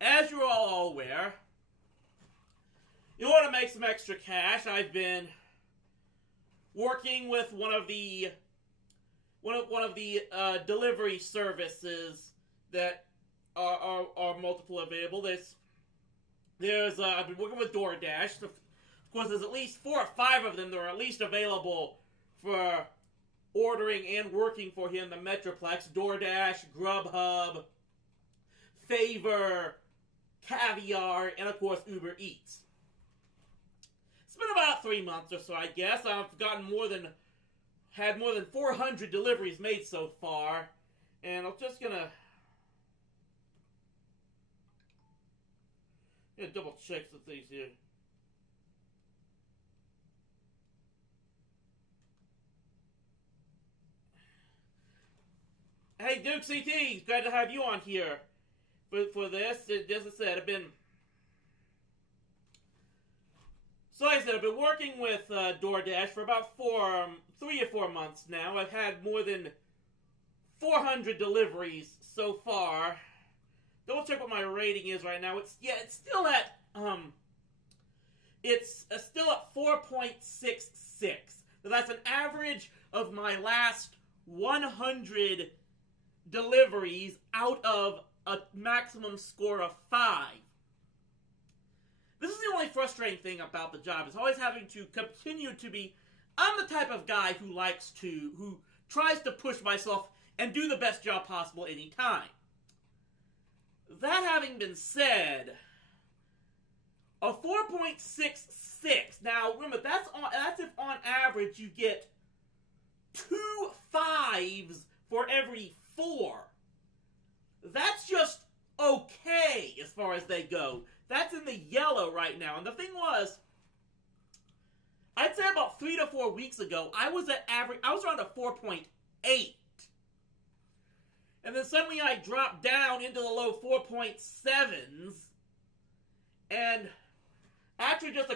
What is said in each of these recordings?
as you're all aware, in order to make some extra cash, I've been working with one of the delivery services that are multiple available. I've been working with DoorDash. Of course, there's at least 4 or 5 of them that are at least available for ordering and working for here in the Metroplex. DoorDash, Grubhub, Favor, Caviar, and of course Uber Eats. It's been about 3 months or so, I guess. I've had more than 400 deliveries made so far, and I'm just gonna double check some things here. Hey, Duke CT, glad to have you on here for this. As I said, I've been working with DoorDash for about 3 or 4 months now. I've had more than 400 deliveries so far. Double check what my rating is right now. It's still at 4.66. So that's an average of my last 100 deliveries out of a maximum score of 5. This is the only frustrating thing about the job, is always having to continue to be... I'm the type of guy who tries to push myself and do the best job possible any time. That having been said, a 4.66, now remember, that's if on average you get 2 5s for every 4. That's just okay as far as they go. That's in the yellow right now. And the thing was, I'd say about 3 to 4 weeks ago, I was around a 4.8. And then suddenly I dropped down into the low 4.7s. And after just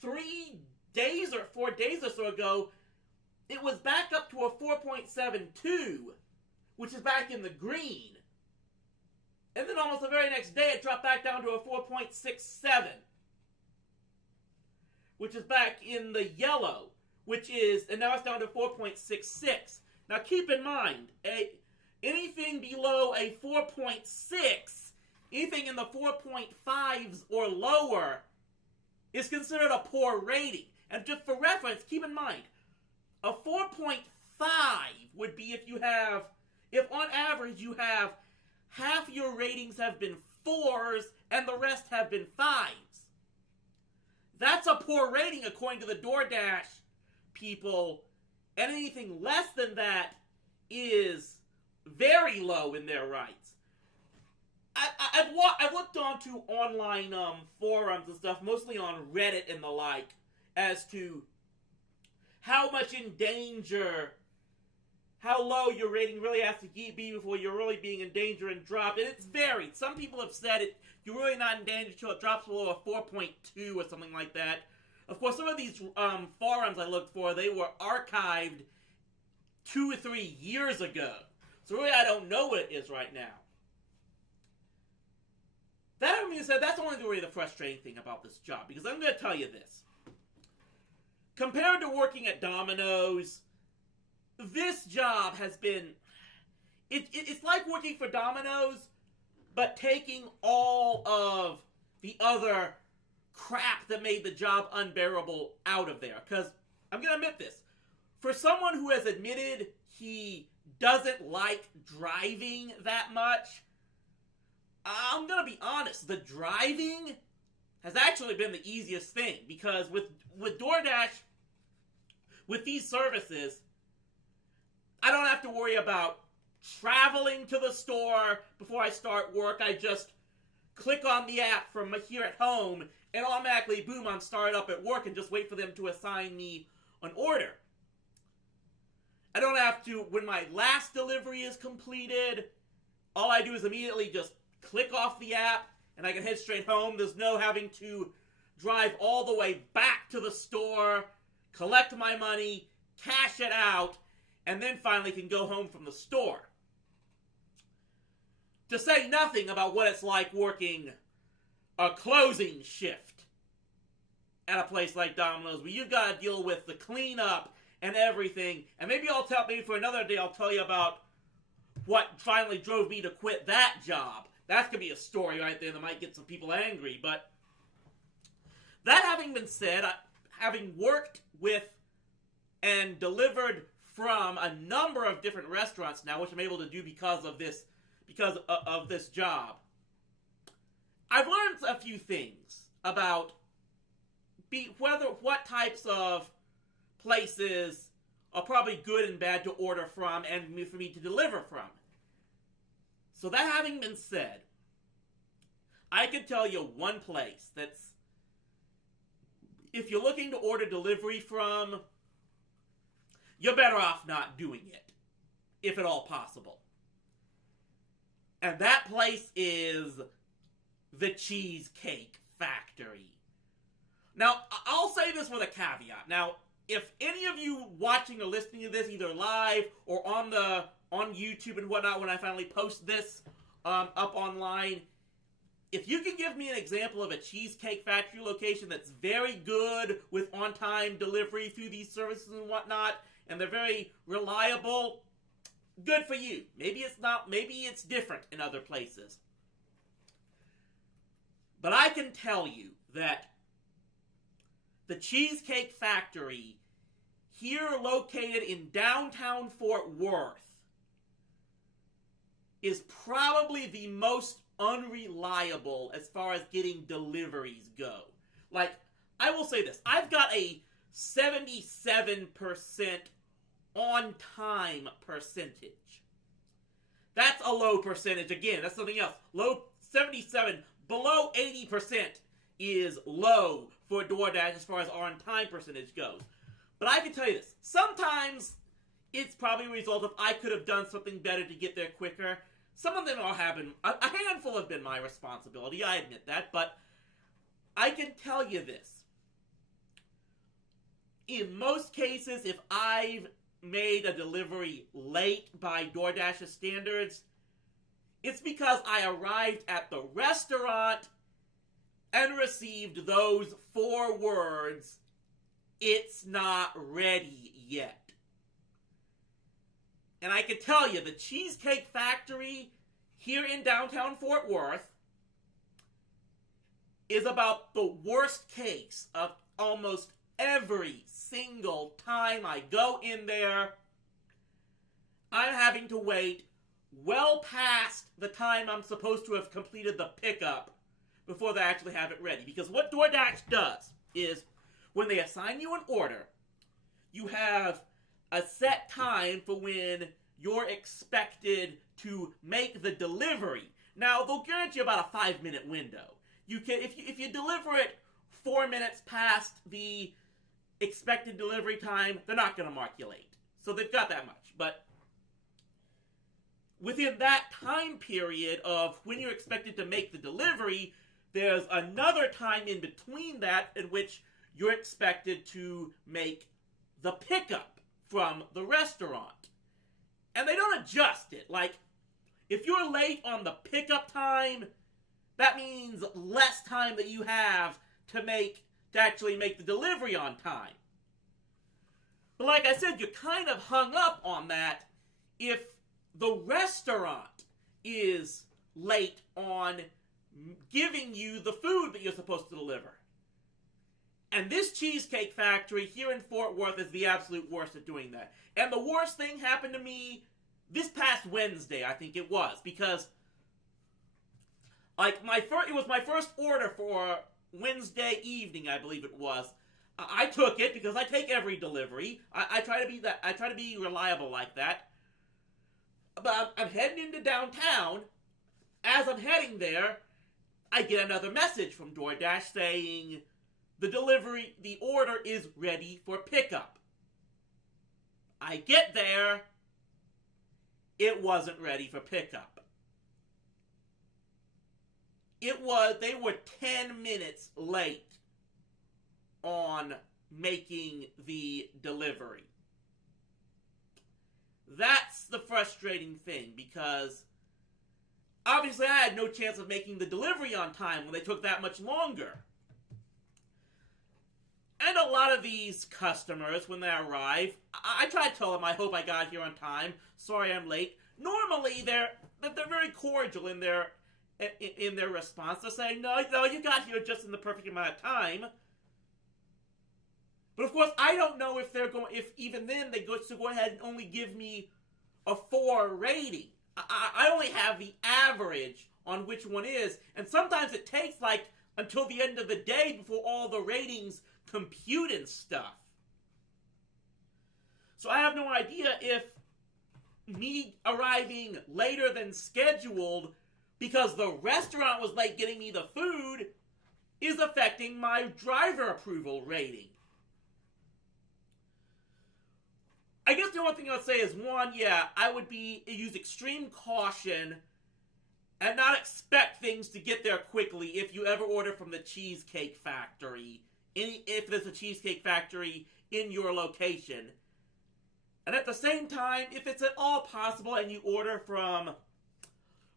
3 days or 4 days or so ago, it was back up to a 4.72, which is back in the green. And then almost the very next day, it dropped back down to a 4.67, which is back in the yellow, and now it's down to 4.66. Now keep in mind, anything below a 4.6, anything in the 4.5s or lower, is considered a poor rating. And just for reference, keep in mind, a 4.5 would be if on average you have half your ratings have been 4s and the rest have been 5s. That's a poor rating according to the DoorDash people, and anything less than that is very low in their rights. I've looked onto online forums and stuff, mostly on Reddit and the like, as to how much in danger, how low your rating really has to be before you're really being in danger and drop. And it's varied. Some people have said you're really not in danger until it drops below a 4.2 or something like that. Of course, some of these forums I looked for, they were archived 2 or 3 years ago. So really, I don't know what it is right now. That being said, that's only really the frustrating thing about this job, because I'm going to tell you this. Compared to working at Domino's, this job has been... It's like working for Domino's, but taking all of the other crap that made the job unbearable out of there. Because, I'm going to admit this, for someone who has admitted he doesn't like driving that much, I'm going to be honest, the driving has actually been the easiest thing. Because with DoorDash, with these services, I don't have to worry about traveling to the store before I start work. I just click on the app from here at home, and automatically, boom, I'm started up at work and just wait for them to assign me an order. I don't have to, when my last delivery is completed, all I do is immediately just click off the app, and I can head straight home. There's no having to drive all the way back to the store, collect my money, cash it out, and then finally can go home from the store. To say nothing about what it's like working a closing shift at a place like Domino's, where you've got to deal with the cleanup and everything. And maybe maybe for another day I'll tell you about what finally drove me to quit that job. That's going to be a story right there that might get some people angry. But that having been said, having worked with and delivered from a number of different restaurants now, which I'm able to do because of this job, I've learned a few things about what types of places are probably good and bad to order from and for me to deliver from. So that having been said, I could tell you one place that's, if you're looking to order delivery from, you're better off not doing it, if at all possible. And that place is the Cheesecake Factory. Now, I'll say this with a caveat. Now, if any of you watching or listening to this, either live or on YouTube and whatnot, when I finally post this up online, if you can give me an example of a Cheesecake Factory location that's very good with on-time delivery through these services and whatnot, and they're very reliable, good for you. Maybe it's not, maybe it's different in other places. But I can tell you that the Cheesecake Factory, here located in downtown Fort Worth, is probably the most unreliable as far as getting deliveries go. Like, I will say this, I've got a 77% on-time percentage. That's a low percentage. Again, that's something else. Low 77, below 80% is low for DoorDash as far as on-time percentage goes. But I can tell you this, sometimes it's probably a result of I could have done something better to get there quicker. Some of them have been, a handful have been my responsibility, I admit that, but I can tell you this. In most cases, if I've made a delivery late by DoorDash's standards, it's because I arrived at the restaurant and received those 4 words, "It's not ready yet." And I can tell you, the Cheesecake Factory here in downtown Fort Worth is about the worst case of almost every single time I go in there. I'm having to wait well past the time I'm supposed to have completed the pickup before they actually have it ready. Because what DoorDash does is, when they assign you an order, you have a set time for when you're expected to make the delivery. Now, they'll guarantee you about a 5-minute window. You can, if you deliver it 4 minutes past the expected delivery time, they're not going to mark you late. So they've got that much. But within that time period of when you're expected to make the delivery, there's another time in between that in which you're expected to make the pickup from the restaurant. And they don't adjust it. Like, if you're late on the pickup time, that means less time that you have to actually make the delivery on time. But like I said, you're kind of hung up on that if the restaurant is late on giving you the food that you're supposed to deliver. And this Cheesecake Factory here in Fort Worth is the absolute worst at doing that. And the worst thing happened to me this past Wednesday, I think it was, because like it was my first order for Wednesday evening, I believe it was. I took it because I take every delivery. I try to be reliable like that. But I'm heading into downtown. As I'm heading there, I get another message from DoorDash saying the order is ready for pickup. I get there, it wasn't ready for pickup. They were 10 minutes late on making the delivery. That's the frustrating thing, because obviously I had no chance of making the delivery on time when they took that much longer. And a lot of these customers, when they arrive, I try to tell them I hope I got here on time. Sorry I'm late. Normally they're very cordial in their response. They're saying, no, you got here just in the perfect amount of time. But of course, I don't know if even then they go ahead and only give me a 4 rating. I only have the average on which one is, and sometimes it takes like until the end of the day before all the ratings compute and stuff. So I have no idea if me arriving later than scheduled because the restaurant was late getting me the food is affecting my driver approval rating. I guess the only thing I'll say is, one, yeah, I would use extreme caution and not expect things to get there quickly if you ever order from the Cheesecake Factory, if there's a Cheesecake Factory in your location. And at the same time, if it's at all possible and you order from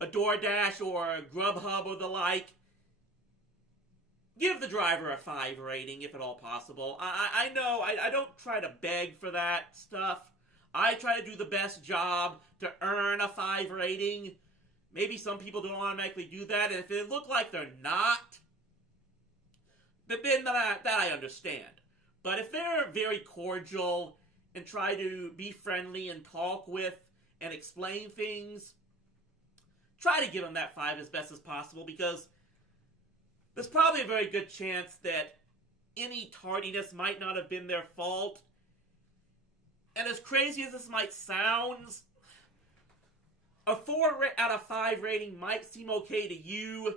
a DoorDash or a Grubhub or the like, give the driver a 5 rating if at all possible. I know, I don't try to beg for that stuff. I try to do the best job to earn a 5 rating. Maybe some people don't automatically do that, and if it look like they're not, then that I understand. But if they're very cordial and try to be friendly and talk with and explain things, try to give them that 5 as best as possible, because there's probably a very good chance that any tardiness might not have been their fault. And as crazy as this might sound, a 4 out of 5 rating might seem okay to you,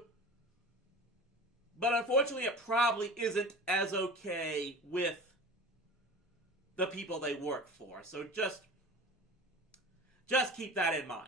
but unfortunately it probably isn't as okay with the people they work for. So just keep that in mind.